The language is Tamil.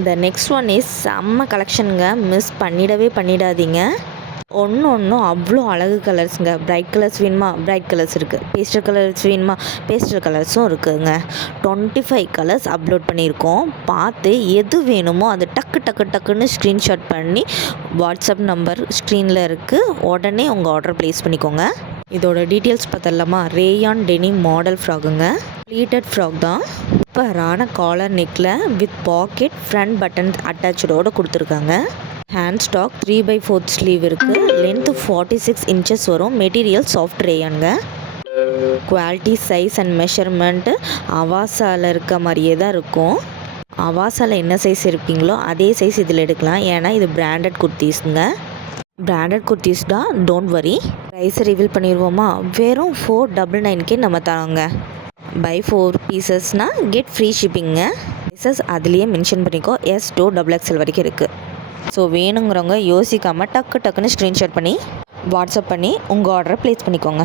இந்த நெக்ஸ்ட் ஒன் இஸ் செம்ம கலெக்ஷனுங்க, மிஸ் பண்ணிடாதீங்க. ஒன்றும் அவ்வளோ அழகு கலர்ஸுங்க. பிரைட் கலர்ஸ் வேணுமா, பிரைட் கலர்ஸ் இருக்குது. பேஸ்டல் கலர்ஸ் வேணுமா, பேஸ்டல் கலர்ஸும் இருக்குதுங்க. 25 கலர்ஸ் அப்லோட் பண்ணியிருக்கோம். பார்த்து எது வேணுமோ அது டக்குன்னு ஸ்க்ரீன்ஷாட் பண்ணி வாட்ஸ்அப் நம்பர் ஸ்க்ரீனில் இருக்குது, உடனே உங்கள் ஆர்டர் ப்ளேஸ் பண்ணிக்கோங்க. இதோட டீட்டெயில்ஸ் பார்த்தரலாமா? ரேயான் டெனிம் மாடல் ஃப்ராக்குங்க. ப்ளீட்டட் ஃப்ராக் தான். சூப்பரான காலர் நெக்கில் வித் பாக்கெட் ஃப்ரண்ட் பட்டன் அட்டாச்சோடு கொடுத்துருக்காங்க. ஹேண்ட் ஸ்டாக் 3/4 ஸ்லீவ் இருக்குது. லென்த்து 46 இன்ச்சஸ் வரும். மெட்டீரியல் சாஃப்ட் ரேயானுங்க. குவாலிட்டி, சைஸ் அண்ட் மெஷர்மெண்ட்டு அவாசாவில் இருக்க மாதிரியே தான் இருக்கும். அவாசாவில் என்ன சைஸ் இருப்பீங்களோ அதே சைஸ் இதில் எடுக்கலாம். ஏன்னா இது பிராண்டட் குர்த்திஸுங்க. பிராண்டட் குர்த்திஸ் தான், டோன்ட் வரி. ப்ரைஸை ரிவீல் பண்ணிடுவோமா? வெறும் 499 நம்ம தரோங்க. பை 4 பீசஸ்னால் கெட் ஃப்ரீ ஷிப்பிங்க. பீசஸ் அதுலேயே மென்ஷன் பண்ணிக்கோ, S to XXL வரைக்கும் இருக்குது. ஸோ வேணுங்கிறவங்க யோசிக்காமல் டக்குன்னு ஸ்க்ரீன்ஷாட் பண்ணி வாட்ஸ்அப் பண்ணி உங்கள் ஆர்டரை ப்ளேஸ் பண்ணிக்கோங்க.